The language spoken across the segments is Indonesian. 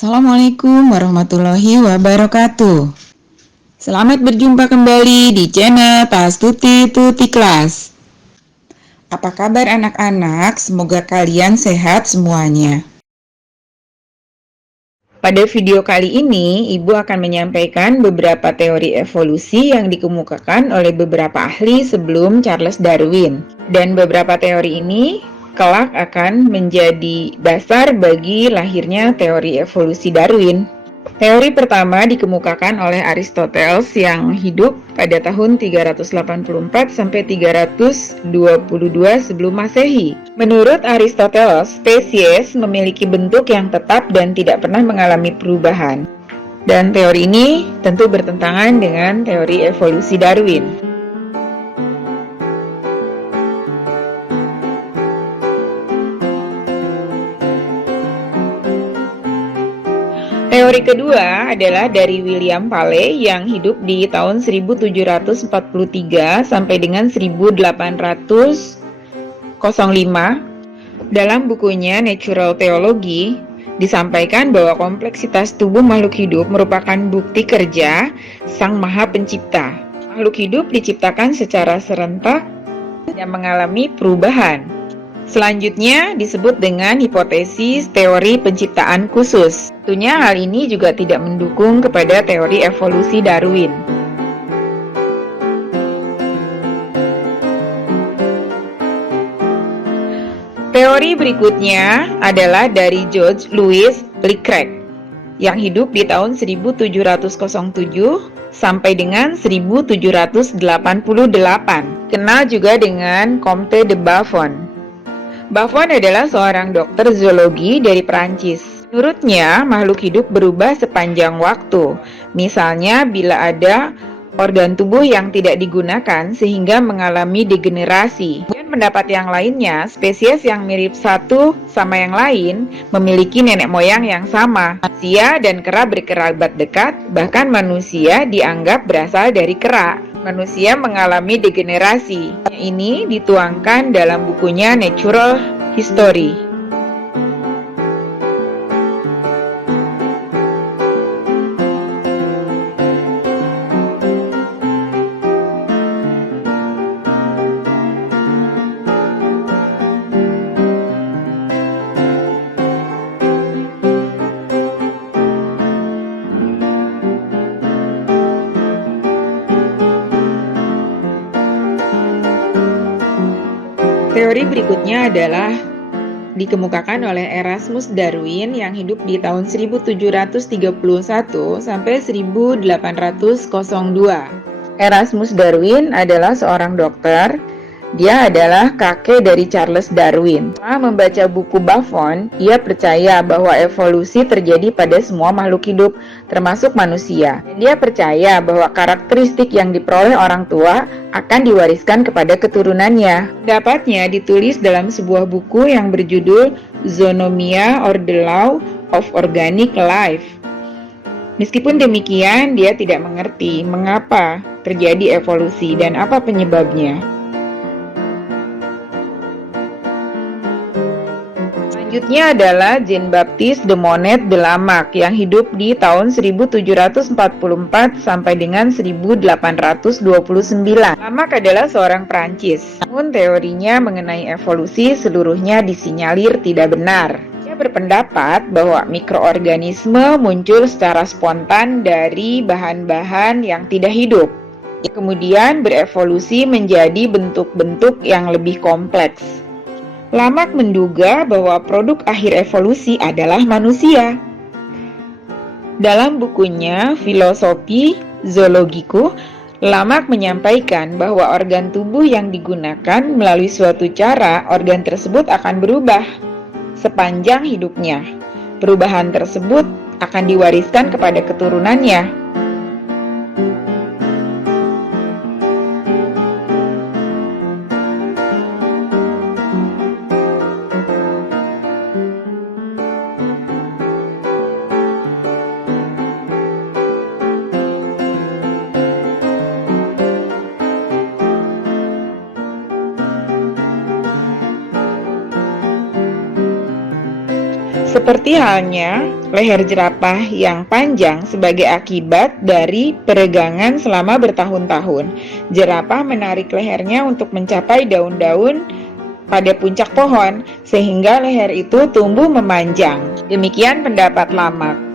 Assalamualaikum warahmatullahi wabarakatuh. Selamat berjumpa kembali di channel Tastuti Tuti Kelas. Apa kabar anak-anak? Semoga kalian sehat semuanya. Pada video kali ini, Ibu akan menyampaikan beberapa teori evolusi yang dikemukakan oleh beberapa ahli sebelum Charles Darwin. Dan beberapa teori ini kelak akan menjadi dasar bagi lahirnya teori evolusi Darwin. Teori pertama dikemukakan oleh Aristoteles yang hidup pada tahun 384 sampai 322 sebelum Masehi. Menurut Aristoteles, spesies memiliki bentuk yang tetap dan tidak pernah mengalami perubahan. Dan teori ini tentu bertentangan dengan teori evolusi Darwin. Teori kedua adalah dari William Paley yang hidup di tahun 1743 sampai dengan 1805. Dalam bukunya Natural Theology disampaikan bahwa kompleksitas tubuh makhluk hidup merupakan bukti kerja Sang Maha Pencipta. Makhluk hidup diciptakan secara serentak yang mengalami perubahan. Selanjutnya disebut dengan hipotesis teori penciptaan khusus. Tentunya hal ini juga tidak mendukung kepada teori evolusi Darwin. Teori berikutnya adalah dari George Louis Leclerc yang hidup di tahun 1707 sampai dengan 1788. Kenal juga dengan Comte de Buffon. Buffon adalah seorang dokter zoologi dari Prancis. Menurutnya, makhluk hidup berubah sepanjang waktu. Misalnya, bila ada organ tubuh yang tidak digunakan sehingga mengalami degenerasi. Dan pendapat yang lainnya, spesies yang mirip satu sama yang lain memiliki nenek moyang yang sama. Manusia dan kera berkerabat dekat, bahkan manusia dianggap berasal dari kera. Manusia mengalami degenerasi. Ini dituangkan dalam bukunya Natural History. Teori berikutnya adalah dikemukakan oleh Erasmus Darwin yang hidup di tahun 1731 sampai 1802. Erasmus Darwin adalah seorang dokter. Dia adalah kakek dari Charles Darwin. Setelah membaca buku Buffon, ia percaya bahwa evolusi terjadi pada semua makhluk hidup, termasuk manusia. Dia percaya bahwa karakteristik yang diperoleh orang tua akan diwariskan kepada keturunannya. Pendapatnya ditulis dalam sebuah buku yang berjudul Zoonomia or the Law of Organic Life. Meskipun demikian, dia tidak mengerti mengapa terjadi evolusi dan apa penyebabnya. Selanjutnya adalah Jean-Baptiste de Monnet de Lamarck yang hidup di tahun 1744 sampai dengan 1829. Lamarck adalah seorang Prancis. Namun teorinya mengenai evolusi seluruhnya disinyalir tidak benar. Dia berpendapat bahwa mikroorganisme muncul secara spontan dari bahan-bahan yang tidak hidup. Kemudian berevolusi menjadi bentuk-bentuk yang lebih kompleks. Lamarck menduga bahwa produk akhir evolusi adalah manusia. Dalam bukunya Filosofi Zoologico, Lamarck menyampaikan bahwa organ tubuh yang digunakan melalui suatu cara, organ tersebut akan berubah sepanjang hidupnya. Perubahan tersebut akan diwariskan kepada keturunannya. Seperti halnya leher jerapah yang panjang sebagai akibat dari peregangan selama bertahun-tahun. Jerapah menarik lehernya untuk mencapai daun-daun pada puncak pohon, sehingga leher itu tumbuh memanjang. Demikian pendapat Lamarck.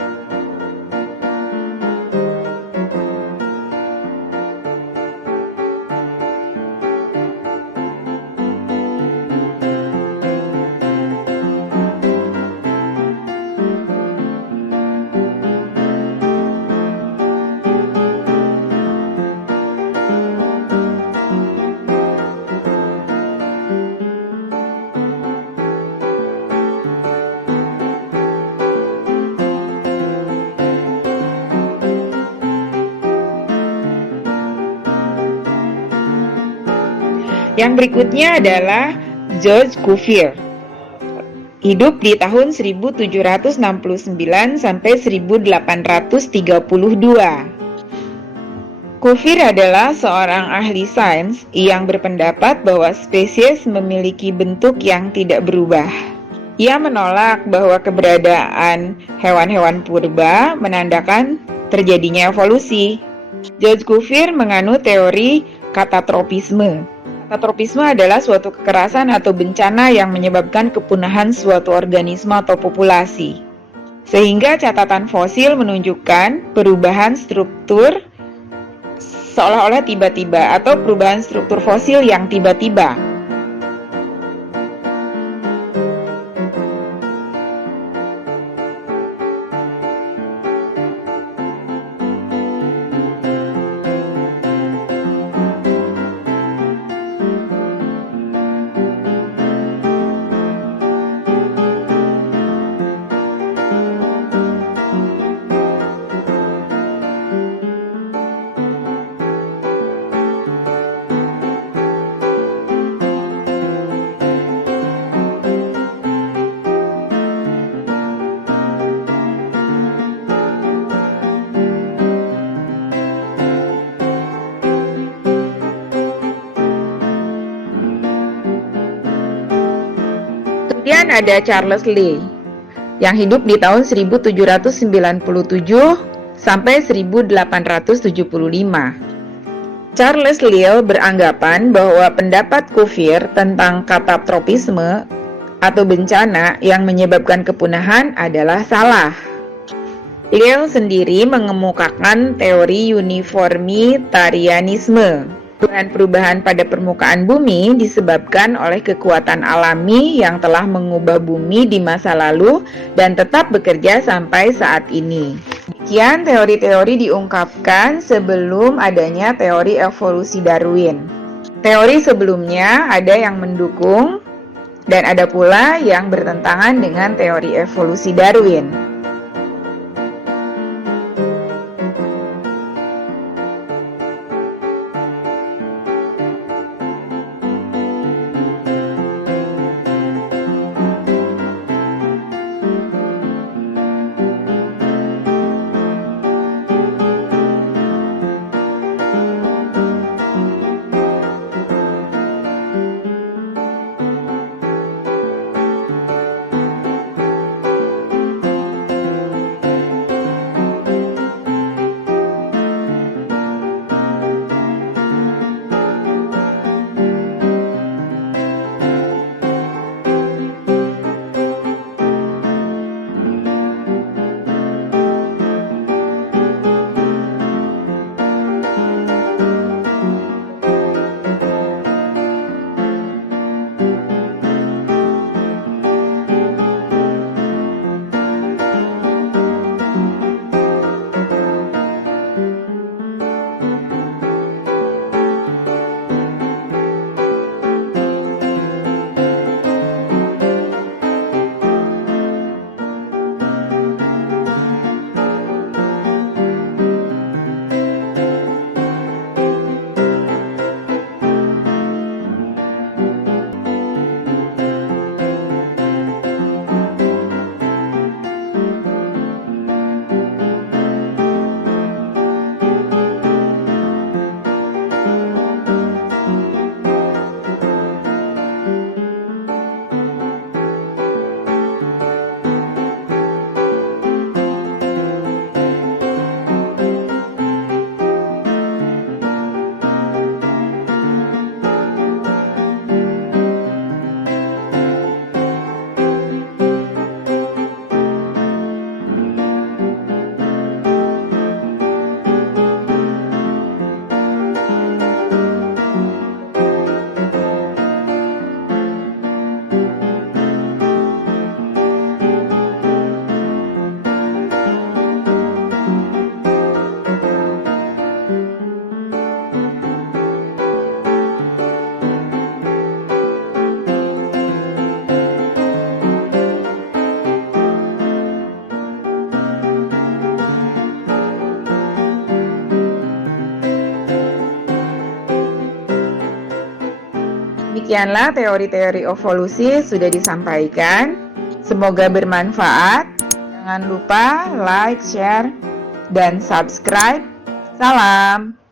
Yang berikutnya adalah George Cuvier. Hidup di tahun 1769 sampai 1832. Cuvier adalah seorang ahli sains yang berpendapat bahwa spesies memiliki bentuk yang tidak berubah. Ia menolak bahwa keberadaan hewan-hewan purba menandakan terjadinya evolusi. George Cuvier menganut teori katatropisme. Katatropisme adalah suatu kekerasan atau bencana yang menyebabkan kepunahan suatu organisme atau populasi. Sehingga catatan fosil menunjukkan perubahan struktur seolah-olah tiba-tiba atau perubahan struktur fosil yang tiba-tiba. Kemudian ada Charles Lee yang hidup di tahun 1797 sampai 1875. Charles Lee beranggapan bahwa pendapat Cuvier tentang katatropisme atau bencana yang menyebabkan kepunahan adalah salah. Lee sendiri mengemukakan teori uniformitarianisme. Perubahan-perubahan pada permukaan bumi disebabkan oleh kekuatan alami yang telah mengubah bumi di masa lalu dan tetap bekerja sampai saat ini. Demikian teori-teori diungkapkan sebelum adanya teori evolusi Darwin. Teori sebelumnya ada yang mendukung dan ada pula yang bertentangan dengan teori evolusi Darwin. Demikianlah teori-teori evolusi sudah disampaikan. Semoga bermanfaat. Jangan lupa like, share, dan subscribe. Salam.